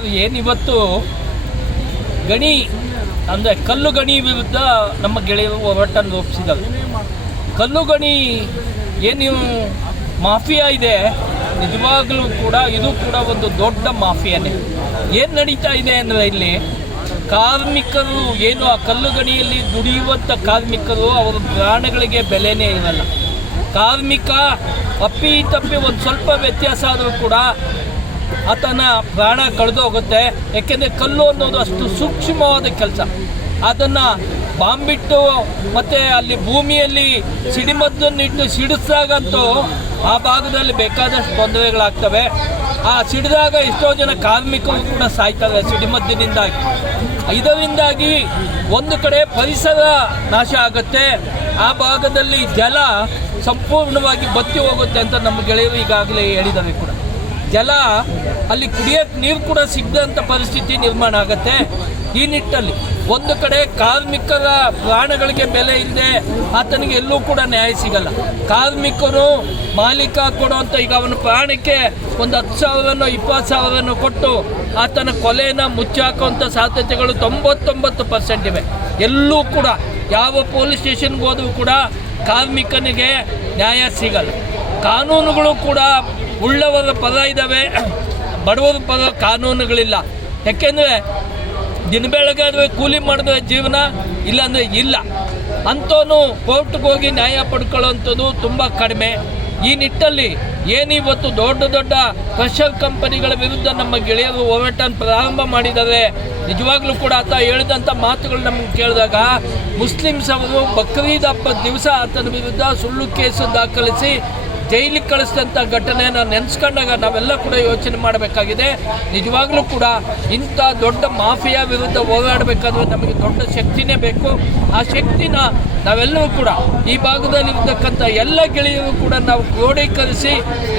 Sir ಏನಿವತ್ತು ಗಣಿ ಅಂದರೆ ಕಲ್ಲು ಗಣಿ ವಿರುದ್ಧ ನಮ್ಮ ಗೆಳೆಯರು ಹೋರಾಟವನ್ನು ರೂಪಿಸಿದ್ದಾರೆ ಕಲ್ಲು ಗಣಿ ಏನು ಮಾಫಿಯಾ ಇದೆ, ನಿಜವಾಗಲೂ ಕೂಡ ಇದು ಕೂಡ ಒಂದು ದೊಡ್ಡ ಮಾಫಿಯಾನೇ. ಏನು ನಡೀತಾ ಇದೆ ಅಂದರೆ ಇಲ್ಲಿ ಕಾರ್ಮಿಕರು ಏನು ಆ ಕಲ್ಲು ಗಣಿಯಲ್ಲಿ ದುಡಿಯುವಂಥ ಕಾರ್ಮಿಕರು ಅವರ ಪ್ರಾಣಗಳಿಗೆ ಬೆಲೆನೇ ಇರಲ್ಲ. ಕಾರ್ಮಿಕ ಅಪ್ಪಿ ತಪ್ಪಿ ಒಂದು ಸ್ವಲ್ಪ ವ್ಯತ್ಯಾಸ ಆದರೂ ಕೂಡ ಆತನ ಪ್ರಾಣ ಕಳೆದು ಹೋಗುತ್ತೆ. ಯಾಕೆಂದರೆ ಕಲ್ಲು ಅನ್ನೋದು ಅಷ್ಟು ಸೂಕ್ಷ್ಮವಾದ ಕೆಲಸ. ಅದನ್ನು ಬಾಂಬಿಟ್ಟು ಮತ್ತು ಅಲ್ಲಿ ಭೂಮಿಯಲ್ಲಿ ಸಿಡಿಮದ್ದನ್ನಿಟ್ಟು ಸಿಡಿಸಿದಾಗಂತೂ ಆ ಭಾಗದಲ್ಲಿ ಬೇಕಾದಷ್ಟು ತೊಂದರೆಗಳಾಗ್ತವೆ. ಆ ಸಿಡಿದಾಗ ಎಷ್ಟೋ ಜನ ಕಾರ್ಮಿಕರು ಕೂಡ ಸಾಯ್ತಾರೆ ಸಿಡಿಮದ್ದಿನಿಂದಾಗಿ. ಇದರಿಂದಾಗಿ ಒಂದು ಕಡೆ ಪರಿಸರ ನಾಶ ಆಗುತ್ತೆ. ಆ ಭಾಗದಲ್ಲಿ ಜಲ ಸಂಪೂರ್ಣವಾಗಿ ಬತ್ತಿ ಹೋಗುತ್ತೆ ಅಂತ ನಮ್ಮ ಗೆಳೆಯರು ಈಗಾಗಲೇ ಹೇಳಿದ್ದಾರೆ ಕೂಡ. ಜಲ ಅಲ್ಲಿ ಕುಡಿಯೋಕ್ಕೆ ನೀರು ಕೂಡ ಸಿಗದಂಥ ಪರಿಸ್ಥಿತಿ ನಿರ್ಮಾಣ ಆಗುತ್ತೆ. ಈ ನಿಟ್ಟಲ್ಲಿ ಒಂದು ಕಡೆ ಕಾರ್ಮಿಕರ ಪ್ರಾಣಗಳಿಗೆ ಬೆಲೆ ಇಲ್ಲದೆ ಆತನಿಗೆ ಎಲ್ಲೂ ಕೂಡ ನ್ಯಾಯ ಸಿಗಲ್ಲ. ಕಾರ್ಮಿಕರು ಮಾಲೀಕ ಕೊಡುವಂಥ ಈಗ ಅವನ ಪ್ರಾಣಕ್ಕೆ ಒಂದು ಹತ್ತು ಸಾವಿರನೋ ಇಪ್ಪತ್ತು ಸಾವಿರನೋ ಕೊಟ್ಟು ಆತನ ಕೊಲೆಯನ್ನು ಮುಚ್ಚಾಕುವಂಥ ಸಾಧ್ಯತೆಗಳು ತೊಂಬತ್ತೊಂಬತ್ತು ಪರ್ಸೆಂಟ್ ಇವೆ. ಎಲ್ಲೂ ಕೂಡ ಯಾವ ಪೊಲೀಸ್ ಸ್ಟೇಷನ್ಗೆ ಹೋದರೂ ಕೂಡ ಕಾರ್ಮಿಕನಿಗೆ ನ್ಯಾಯ ಸಿಗಲ್ಲ. ಕಾನೂನುಗಳು ಕೂಡ ಉಳ್ಳವರ ಪದ ಇದ್ದಾವೆ ಬಡವರ ಪದ ಕಾನೂನುಗಳಿಲ್ಲ. ಯಾಕೆಂದರೆ ದಿನ ಬೆಳಗಾದ್ರೆ ಕೂಲಿ ಮಾಡಿದ್ರೆ ಜೀವನ ಇಲ್ಲಾಂದರೆ ಇಲ್ಲ. ಅಂಥವನು ಕೋರ್ಟ್ಗೆ ಹೋಗಿ ನ್ಯಾಯ ಪಡ್ಕೊಳ್ಳೋವಂಥದ್ದು ತುಂಬ ಕಡಿಮೆ. ಈ ನಿಟ್ಟಲ್ಲಿ ಏನಿವತ್ತು ದೊಡ್ಡ ದೊಡ್ಡ ಕ್ರಷರ್ ಕಂಪನಿಗಳ ವಿರುದ್ಧ ನಮ್ಮ ಗೆಳೆಯರು ಹೋರಾಟ ಪ್ರಾರಂಭ ಮಾಡಿದ್ದಾರೆ. ನಿಜವಾಗ್ಲೂ ಕೂಡ ಆತ ಹೇಳಿದಂಥ ಮಾತುಗಳು ನಮ್ಗೆ ಕೇಳಿದಾಗ, ಮುಸ್ಲಿಮ್ಸ್ ಅವರು ಬಕ್ರೀದ್ ಹಬ್ಬದ ದಿವಸ ಆತನ ವಿರುದ್ಧ ಸುಳ್ಳು ಕೇಸು ದಾಖಲಿಸಿ ಜೈಲಿಗೆ ಕಳಿಸಿದಂಥ ಘಟನೆಯನ್ನು ನೆನೆಸ್ಕೊಂಡಾಗ ನಾವೆಲ್ಲ ಕೂಡ ಯೋಚನೆ ಮಾಡಬೇಕಾಗಿದೆ. ನಿಜವಾಗ್ಲೂ ಕೂಡ ಇಂಥ ದೊಡ್ಡ ಮಾಫಿಯಾ ವಿರುದ್ಧ ಹೋರಾಡಬೇಕಾದ್ರೆ ನಮಗೆ ದೊಡ್ಡ ಶಕ್ತಿನೇ ಬೇಕು. ಆ ಶಕ್ತಿನ ನಾವೆಲ್ಲರೂ ಕೂಡ ಈ ಭಾಗದಲ್ಲಿ ಇರ್ತಕ್ಕಂಥ ಎಲ್ಲ ಗೆಳೆಯರು ಕೂಡ ನಾವು ಕ್ರೋಢೀಕರಿಸಿ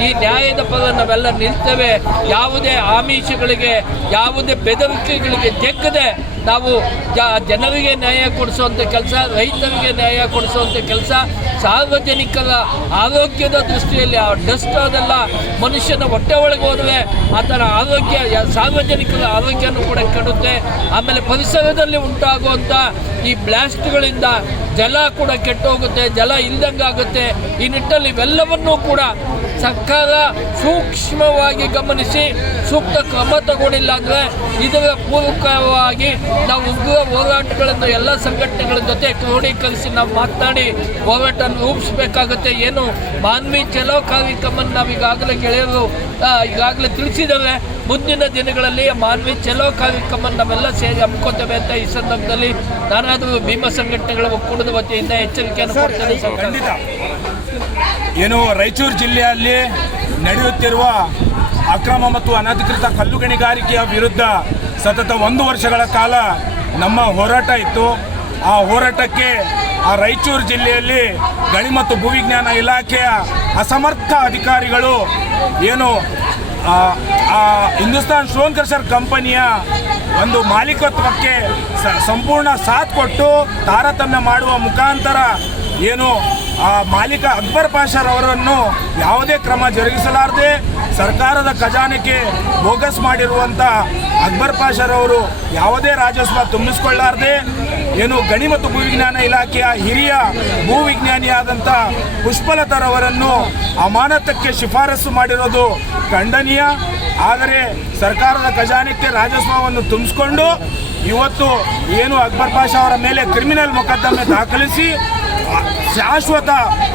ಈ ನ್ಯಾಯದ ಪದ ನಾವೆಲ್ಲ ನಿಲ್ತೇವೆ. ಯಾವುದೇ ಆಮಿಷಗಳಿಗೆ, ಯಾವುದೇ ಬೆದರಿಕೆಗಳಿಗೆ ಜಗ್ಗದೆ ನಾವು ಜನರಿಗೆ ನ್ಯಾಯ ಕೊಡಿಸುವಂಥ ಕೆಲಸ, ರೈತರಿಗೆ ನ್ಯಾಯ ಕೊಡಿಸುವಂಥ ಕೆಲಸ, ಸಾರ್ವಜನಿಕರ ಆರೋಗ್ಯದ ದೃಷ್ಟಿಯಲ್ಲಿ ಆ ಡಸ್ಟ್ ಅದೆಲ್ಲ ಮನುಷ್ಯನ ಹೊಟ್ಟೆ ಒಳಗೆ ಹೋದರೆ ಆತನ ಆರೋಗ್ಯ, ಸಾರ್ವಜನಿಕರ ಆರೋಗ್ಯನೂ ಕೂಡ ಕೆಡುತ್ತೆ. ಆಮೇಲೆ ಪರಿಸರದಲ್ಲಿ ಉಂಟಾಗುವಂಥ ಈ ಬ್ಲಾಸ್ಟ್ಗಳಿಂದ ಜಲ ಕೂಡ ಕೆಟ್ಟೋಗುತ್ತೆ, ಜಲ ಇಲ್ದಂಗೆ ಆಗುತ್ತೆ ಈ ನಿಟ್ಟಲ್ಲಿ ಇವೆಲ್ಲವನ್ನೂ ಕೂಡ ಸರ್ಕಾರ ಸೂಕ್ಷ್ಮವಾಗಿ ಗಮನಿಸಿ ಸೂಕ್ತ ಕ್ರಮ ತಗೊಂಡಿಲ್ಲ ಅಂದರೆ ಇದರ ಪೂರ್ವಕವಾಗಿ ನಾವು ಉಗ್ರ ಹೋರಾಟಗಳನ್ನು ಎಲ್ಲ ಸಂಘಟನೆಗಳ ಜೊತೆ ಕ್ರೋಢೀಕರಿಸಿ ನಾವು ಮಾತನಾಡಿ ಹೋರಾಟ ರೂಪಿಸಬೇಕಾಗುತ್ತೆ ಏನು ಮಾನ್ವಿ ಚಲೋ ಕಾರ್ಯಕ್ರಮವನ್ನು ನಾವು ಈಗಾಗಲೇ ಗೆಳೆಯರು ಈಗಾಗಲೇ ತಿಳಿಸಿದ್ದೇವೆ. ಮುಂದಿನ ದಿನಗಳಲ್ಲಿ ಮಾನ್ವಿ ಚಲೋ ಕಾರ್ಯಕ್ರಮ ನಾವೆಲ್ಲ ಸೇರಿ ಹಮ್ಮಿಕೊತೇವೆ ಅಂತ ಈ ಸಂದರ್ಭದಲ್ಲಿ ನಾನಾದರೂ ಭೀಮ ಸಂಘಟನೆಗಳ ಒಕ್ಕೂಟದ ವತಿಯಿಂದ ಎಚ್ಚರಿಕೆಯನ್ನು ಕೊಡ್ತೇನೆ ಏನು ರಾಯಚೂರು ಜಿಲ್ಲೆಯಲ್ಲಿ ನಡೆಯುತ್ತಿರುವ ಅಕ್ರಮ ಮತ್ತು ಅನಧಿಕೃತ ಕಲ್ಲು ಗಣಿಗಾರಿಕೆಯ ವಿರುದ್ಧ ಸತತ ಒಂದು ವರ್ಷಗಳ ಕಾಲ ನಮ್ಮ ಹೋರಾಟ ಇತ್ತು. ಆ ಹೋರಾಟಕ್ಕೆ ಆ ರಾಯಚೂರು ಜಿಲ್ಲೆಯಲ್ಲಿ ಗಣಿ ಮತ್ತು ಭೂವಿಜ್ಞಾನ ಇಲಾಖೆಯ ಅಸಮರ್ಥ ಅಧಿಕಾರಿಗಳು ಏನು ಹಿಂದೂಸ್ತಾನ್ ಸ್ಟೋನ್ ಕ್ರಷರ್ ಕಂಪನಿಯ ಒಂದು ಮಾಲೀಕತ್ವಕ್ಕೆ ಸಂಪೂರ್ಣ ಸಾಥ್ ಕೊಟ್ಟು ತಾರತಮ್ಯ ಮಾಡುವ ಮುಖಾಂತರ ಏನು ಆ ಮಾಲೀಕ ಅಕ್ಬರ್ ಪಾಷರ್ ಅವರನ್ನು ಯಾವುದೇ ಕ್ರಮ ಜರುಗಿಸಲಾರದೆ ಸರ್ಕಾರದ ಖಜಾನೆಗೆ ಬೋಗಸ್ ಮಾಡಿರುವಂಥ ಅಕ್ಬರ್ ಪಾಷರ್ ಅವರು ಯಾವುದೇ ರಾಜಸ್ವ ತುಂಬಿಸಿಕೊಳ್ಳಾರದೆ ಏನು ಗಣಿ ಮತ್ತು ಭೂವಿಜ್ಞಾನ ಇಲಾಖೆಯ ಹಿರಿಯ ಭೂವಿಜ್ಞಾನಿಯಾದಂಥ ಪುಷ್ಪಲತರವರನ್ನು ಅಮಾನತಕ್ಕೆ ಶಿಫಾರಸು ಮಾಡಿರೋದು ಖಂಡನೀಯ. ಆದರೆ ಸರ್ಕಾರದ ಖಜಾನೆಗೆ ರಾಜಸ್ವವನ್ನು ತುಂಬಿಸಿಕೊಂಡು ಇವತ್ತು ಏನು ಅಕ್ಬರ್ ಪಾಷಾ ಅವರ ಮೇಲೆ ಕ್ರಿಮಿನಲ್ ಮೊಕದ್ದಮೆ ದಾಖಲಿಸಿ ಶಾಶ್ವತ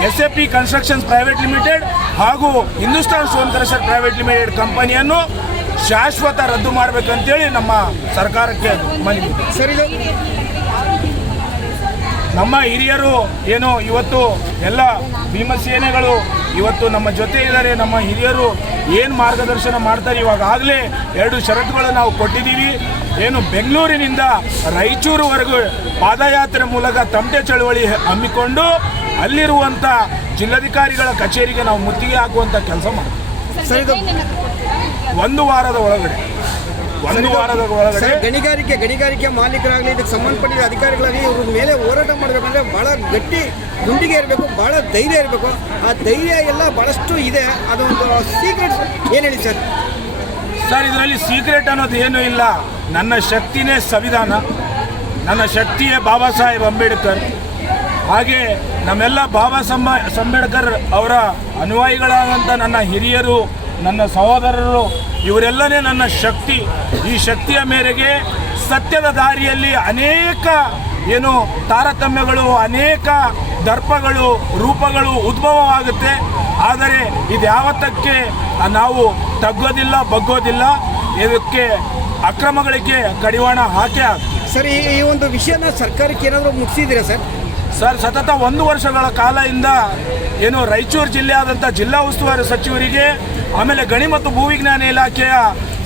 S A P constructions private limited ಹಾಗೂ ಹಿಂದೂಸ್ತಾನ್ ಸ್ಟೋನ್ ಪ್ರೈವೇಟ್ ಲಿಮಿಟೆಡ್ ಕಂಪನಿಯನ್ನು ಶಾಶ್ವತ ರದ್ದು ಮಾಡಬೇಕಂತೇಳಿ ನಮ್ಮ ಸರ್ಕಾರಕ್ಕೆ ಮನವಿ. ಸರ್ ನಮ್ಮ ಹಿರಿಯರು ಏನು ಇವತ್ತು ಎಲ್ಲ ಭೀಮಸೇನೆಗಳು ಇವತ್ತು ನಮ್ಮ ಜೊತೆ ಇದ್ದಾರೆ. ನಮ್ಮ ಹಿರಿಯರು ಏನು ಮಾರ್ಗದರ್ಶನ ಮಾಡ್ತಾರೆ ಇವಾಗ ಆಗಲೇ ಎರಡು ಷರತ್ತುಗಳು ನಾವು ಕೊಟ್ಟಿದ್ದೀವಿ. ಏನು ಬೆಂಗಳೂರಿನಿಂದ ರಾಯಚೂರುವರೆಗೂ ಪಾದಯಾತ್ರೆ ಮೂಲಕ ತಮಟೆ ಚಳವಳಿ ಹಮ್ಮಿಕೊಂಡು ಅಲ್ಲಿರುವಂಥ ಜಿಲ್ಲಾಧಿಕಾರಿಗಳ ಕಚೇರಿಗೆ ನಾವು ಮುತ್ತಿಗೆ ಹಾಕುವಂಥ ಕೆಲಸ ಮಾಡ್ತೀವಿ. ಒಂದು ವಾರದ ಒಳಗಡೆ. ಒಂದು ವಾರದ ಒಳಗಡೆ ಗಣಿಗಾರಿಕೆ ಗಣಿಗಾರಿಕೆ ಮಾಲೀಕರಾಗಲಿ ಇದಕ್ಕೆ ಸಂಬಂಧಪಟ್ಟಿದ ಅಧಿಕಾರಿಗಳಾಗಲಿ ಇವ್ರ ಮೇಲೆ ಹೋರಾಟ ಮಾಡಬೇಕಂದ್ರೆ ಭಾಳ ಗಟ್ಟಿ ಗುಂಡಿಗೆ ಇರಬೇಕು ಭಾಳ ಧೈರ್ಯ ಇರಬೇಕು. ಆ ಧೈರ್ಯ ಎಲ್ಲ ಭಾಳಷ್ಟು ಇದೆ. ಅದೊಂದು ಸೀಕ್ರೆಟ್ ಏನು ಹೇಳಿ ಸರ್? ಸರ್ ಇದರಲ್ಲಿ ಸೀಕ್ರೆಟ್ ಅನ್ನೋದು ಏನೂ ಇಲ್ಲ. ನನ್ನ ಶಕ್ತಿನೇ ಸಂವಿಧಾನ. ನನ್ನ ಶಕ್ತಿಯೇ ಬಾಬಾ ಸಾಹೇಬ್ ಅಂಬೇಡ್ಕರ್. ಹಾಗೆ ನಮ್ಮೆಲ್ಲ ಬಾಬಾ ಸಂಬ ಅಂಬೇಡ್ಕರ್ ಅವರ ಅನುಯಾಯಿಗಳಾದಂಥ ನನ್ನ ಹಿರಿಯರು ನನ್ನ ಸಹೋದರರು, ಇವರೆಲ್ಲನೇ ನನ್ನ ಶಕ್ತಿ. ಈ ಶಕ್ತಿಯ ಮೇರೆಗೆ ಸತ್ಯದ ದಾರಿಯಲ್ಲಿ ಅನೇಕ ಏನು ತಾರತಮ್ಯಗಳು, ಅನೇಕ ದರ್ಪಗಳು, ರೂಪಗಳು ಉದ್ಭವವಾಗುತ್ತೆ. ಆದರೆ ಇದ್ಯಾವತ್ತಕ್ಕೆ ನಾವು ತಗ್ಗೋದಿಲ್ಲ, ಬಗ್ಗೋದಿಲ್ಲ. ಇದಕ್ಕೆ ಅಕ್ರಮಗಳಿಗೆ ಕಡಿವಾಣ ಹಾಕಿ ಸರ್, ಈ ಒಂದು ವಿಷಯನ ಸರ್ಕಾರಕ್ಕೆ ಏನಾದರೂ ಮುಗಿಸಿದ್ದೀರಾ ಸರ್? ಸರ್, ಸತತ ಒಂದು ವರ್ಷಗಳ ಕಾಲದಿಂದ ಏನು ರಾಯಚೂರು ಜಿಲ್ಲೆಯಾದಂಥ ಜಿಲ್ಲಾ ಉಸ್ತುವಾರಿ ಸಚಿವರಿಗೆ, ಆಮೇಲೆ ಗಣಿ ಮತ್ತು ಭೂವಿಜ್ಞಾನ ಇಲಾಖೆಯ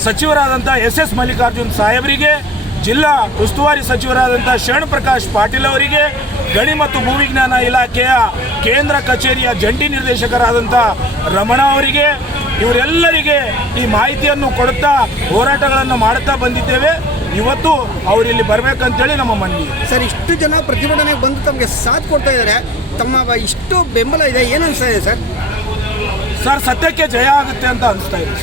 ಸಚಿವರಾದಂಥ ಎಸ್ ಎಸ್ ಮಲ್ಲಿಕಾರ್ಜುನ್ ಸಾಹೇಬರಿಗೆ, ಜಿಲ್ಲಾ ಉಸ್ತುವಾರಿ ಸಚಿವರಾದಂಥ ಶರಣ್ ಪ್ರಕಾಶ್ ಪಾಟೀಲ್ ಅವರಿಗೆ, ಗಣಿ ಮತ್ತು ಭೂವಿಜ್ಞಾನ ಇಲಾಖೆಯ ಕೇಂದ್ರ ಕಚೇರಿಯ ಜಂಟಿ ನಿರ್ದೇಶಕರಾದಂಥ ರಮಣ ಅವರಿಗೆ, ಇವರೆಲ್ಲರಿಗೆ ಈ ಮಾಹಿತಿಯನ್ನು ಕೊಡುತ್ತಾ ಹೋರಾಟಗಳನ್ನು ಮಾಡುತ್ತಾ ಬಂದಿದ್ದೇವೆ. ಇವತ್ತು ಅವರಿಲ್ಲಿ ಬರಬೇಕಂತೇಳಿ ನಮ್ಮ ಮನವಿ. ಸರ್ ಇಷ್ಟು ಜನ ಪ್ರತಿಭಟನೆಗೆ ಬಂದು ತಮಗೆ ಸಾಥ್ ಕೊಡ್ತಾ ಇದ್ದಾರೆ ತಮ್ಮ ಇಷ್ಟು ಬೆಂಬಲ ಇದೆ. ಏನು ಅನಿಸ್ತಾ ಇದೆ ಸರ್? ಸರ್ ಸತ್ಯಕ್ಕೆ ಜಯ ಆಗುತ್ತೆ ಅಂತ ಅನಿಸ್ತಾ ಇದೆ